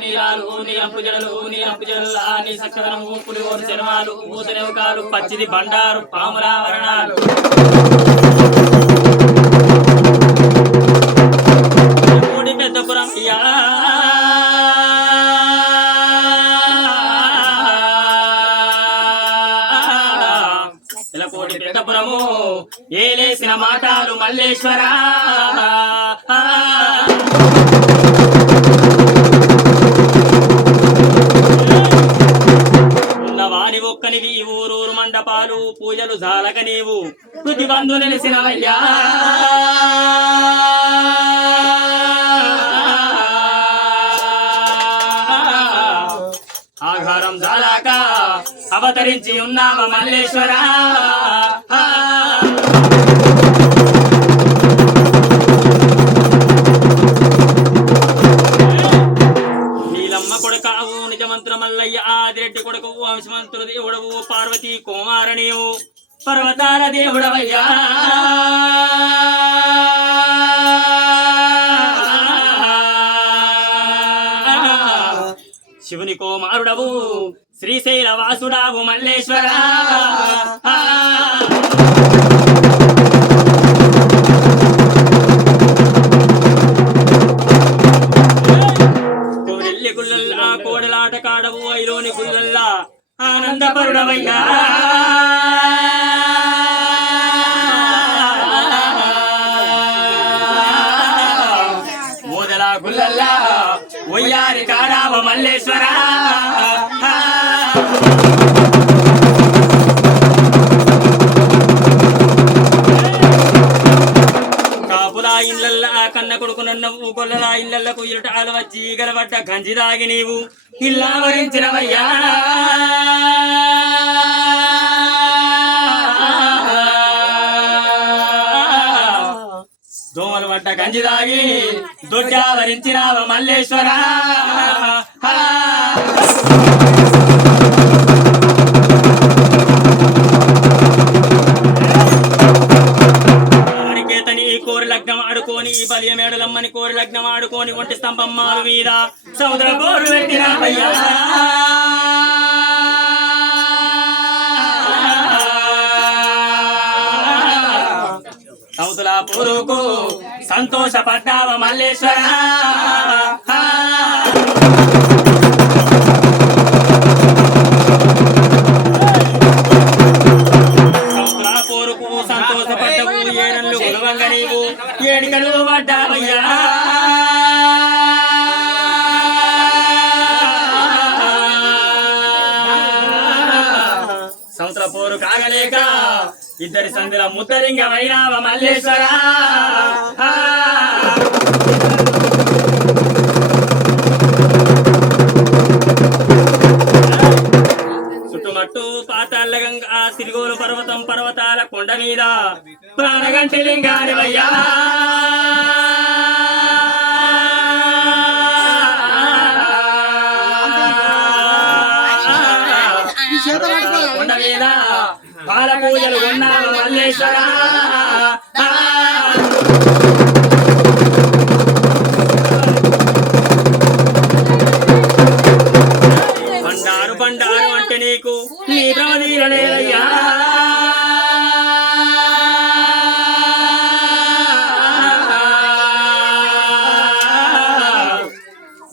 నీలాలు నీరాలు జడలు నీరంపు జడల నీ సక్కదనము పులిగోరు శర్మాలు పూతనెవకాలు పచ్చిది బండారు పామురావరణాలు మూడి పెద్దపురం ఇయా కోటి పెద్దపురము ఏలేసిన పూజలు జాలక నీవు. తుది బంధు నిలిసినవయ్యా ఆఘారం జాలాక అవతరించి ఉన్నామ మల్లేశ్వరా? దేవుడవయ్యా. శివుని కుమారుడవు శ్రీశైల వాసుడావు మల్లేశ్వర. గుల్లల్లా కోడలాట కాడవు ఐలోని గుల్లల్లా ఆనందపరుడవయ్యా. ఒయ్యారి కాడావ మల్లేశ్వర. కాపులా ఇళ్ళల్లా కన్న కొడుకు నన్నవు కొల్లలా ఇళ్ళకు ఇరుటాలు వచ్చి గలబడ్డ గంజి దాగి నీవు. ఇల్లావరించినవయ్యా. దోమలు పడ్డ గంజి తాగి దొడ్డా వరించినావ మల్లేశ్వర? కోరి లగ్నం ఆడుకొని బలియ మేడలమ్మని కోరి లగ్నం ఆడుకొని ఒంటి స్తంభం మీద సముద్ర కోరు పెట్టినావయ్యా పురుకు సంతోషపడ్డావ మల్లేశ్వర? పోరుకు సంతోషపడ్డవు నీవు. ఏడికలు పడ్డావయ్యా. సంవత్సర పోరు కాగలేక ఇద్దరి సందుల ముద్దరింగ వైరావ మల్లేశ్వర. చుట్టుమట్టు పాతాళ్ళ గంగా తిరుగోలు పర్వతం పర్వతాల కొండ మీద ప్రాణగంటి లింగాడి వయ్యా పాల పూజలు ఉన్నావు మల్లేశ్వర. బండారు బండారు అంటే నీకు నీ ప్రమదీరలేదయ్యా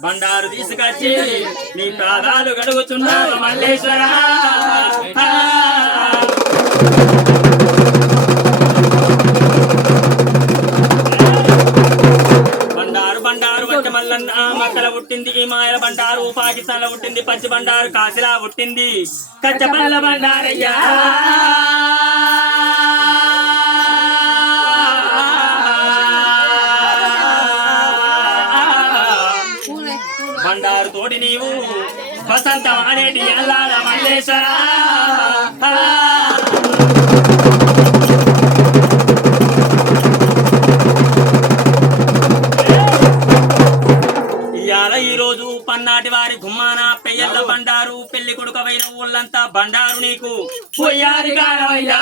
బండారు తీసుకొచ్చి నీ ప్రాణాలు గడుగుతున్నావు మల్లేశ్వర. బండారు మక్కల పుట్టింది బండారు పాకిస్తాన్లో పుట్టింది పచ్చి బండారు కాశీలా పుట్టింది. కచ్చపల్ల బండారయ్యా. బండారు తోటి నీవు వసంతం అనేటి అల్లాడ మల్లేశ్వరా. బండారు నీకు. పోయారి కాడవయ్యా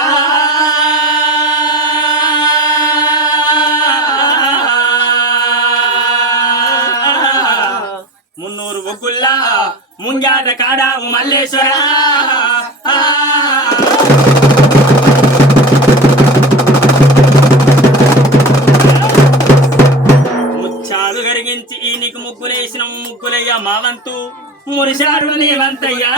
మున్నూరు బొగ్గుల్లా ముంజాట కాడావు మల్లేశ్వర. ముచ్చాలు కరిగించి ఈ నీకు ముగ్గులేసిన ముగ్గులయ్యా మావంతు మురిశాడు నీవంతయ్యా.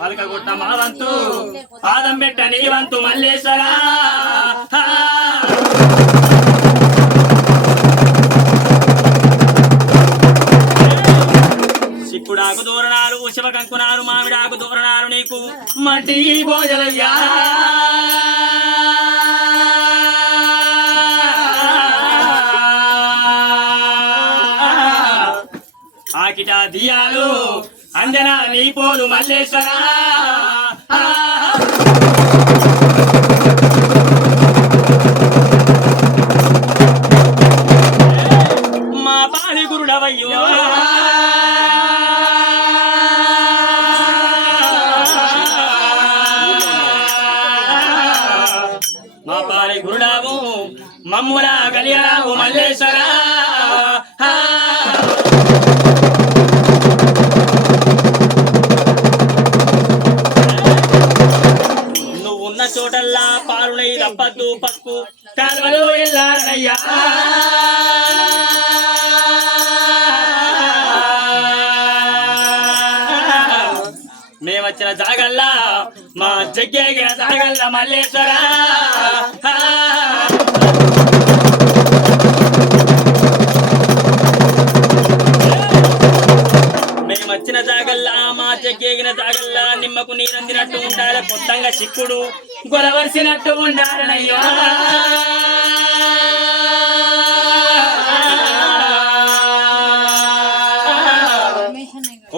పలకగొట్ట మావంతు పాదం పెట్ట నీవంతు మల్లేశ్వరా. సిక్కుడాకు దూరణాలు శివకంకునాలు మామిడాకు దూరణాలు నీకు. మట్టి భోజనయ్యా. కిటా దియాలు. అంజనా నీ పోలు మల్లేశ్వరా. పారునై రప్పద్దు పక్కు. కాలువలు మేము వచ్చిన జాగల్లా మా జగ్గేగిన జాగల్లా మల్లేశ్వర. మేమొచ్చిన జాగల్లా మా జగ్గేగిన జాగల్లా నిమ్మకు నీరందినట్టు ఉండాలి పొత్తంగా చిక్కుడు కొలవలసినట్టు ఉండాలనయ్యో.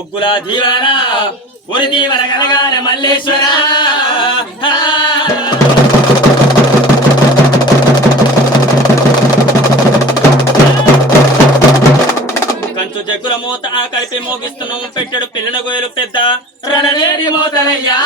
ఒగ్గుల దీవన ఒరి దీవన కలగాల మల్లేశ్వర. కంచు జగ్గుల మూత కలిపి మోగిస్తున్నాం పెట్టాడు పిల్లల గోయలు పెద్ద రణలేని మూతలయ్యా.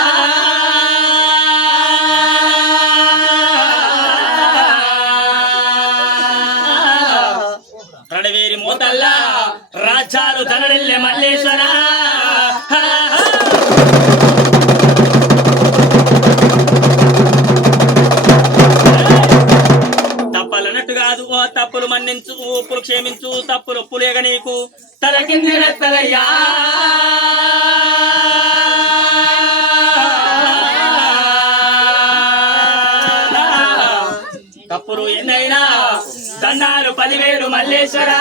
తప్పులు ఎన్నైనా? దండాలు పదివేలు మల్లేశ్వరా.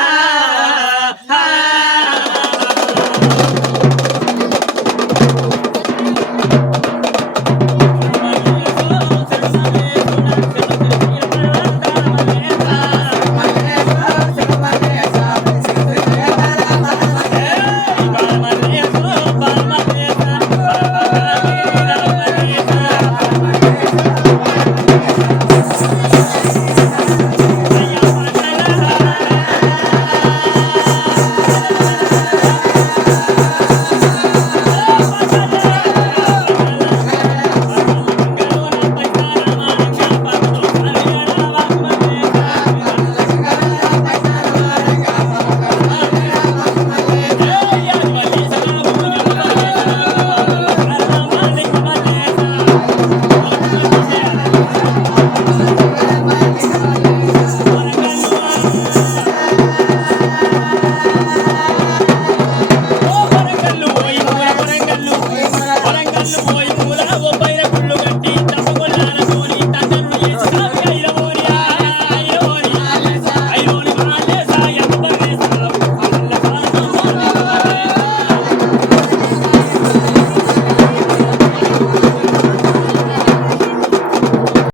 పైన పూల ఓ పైన గుళ్ళు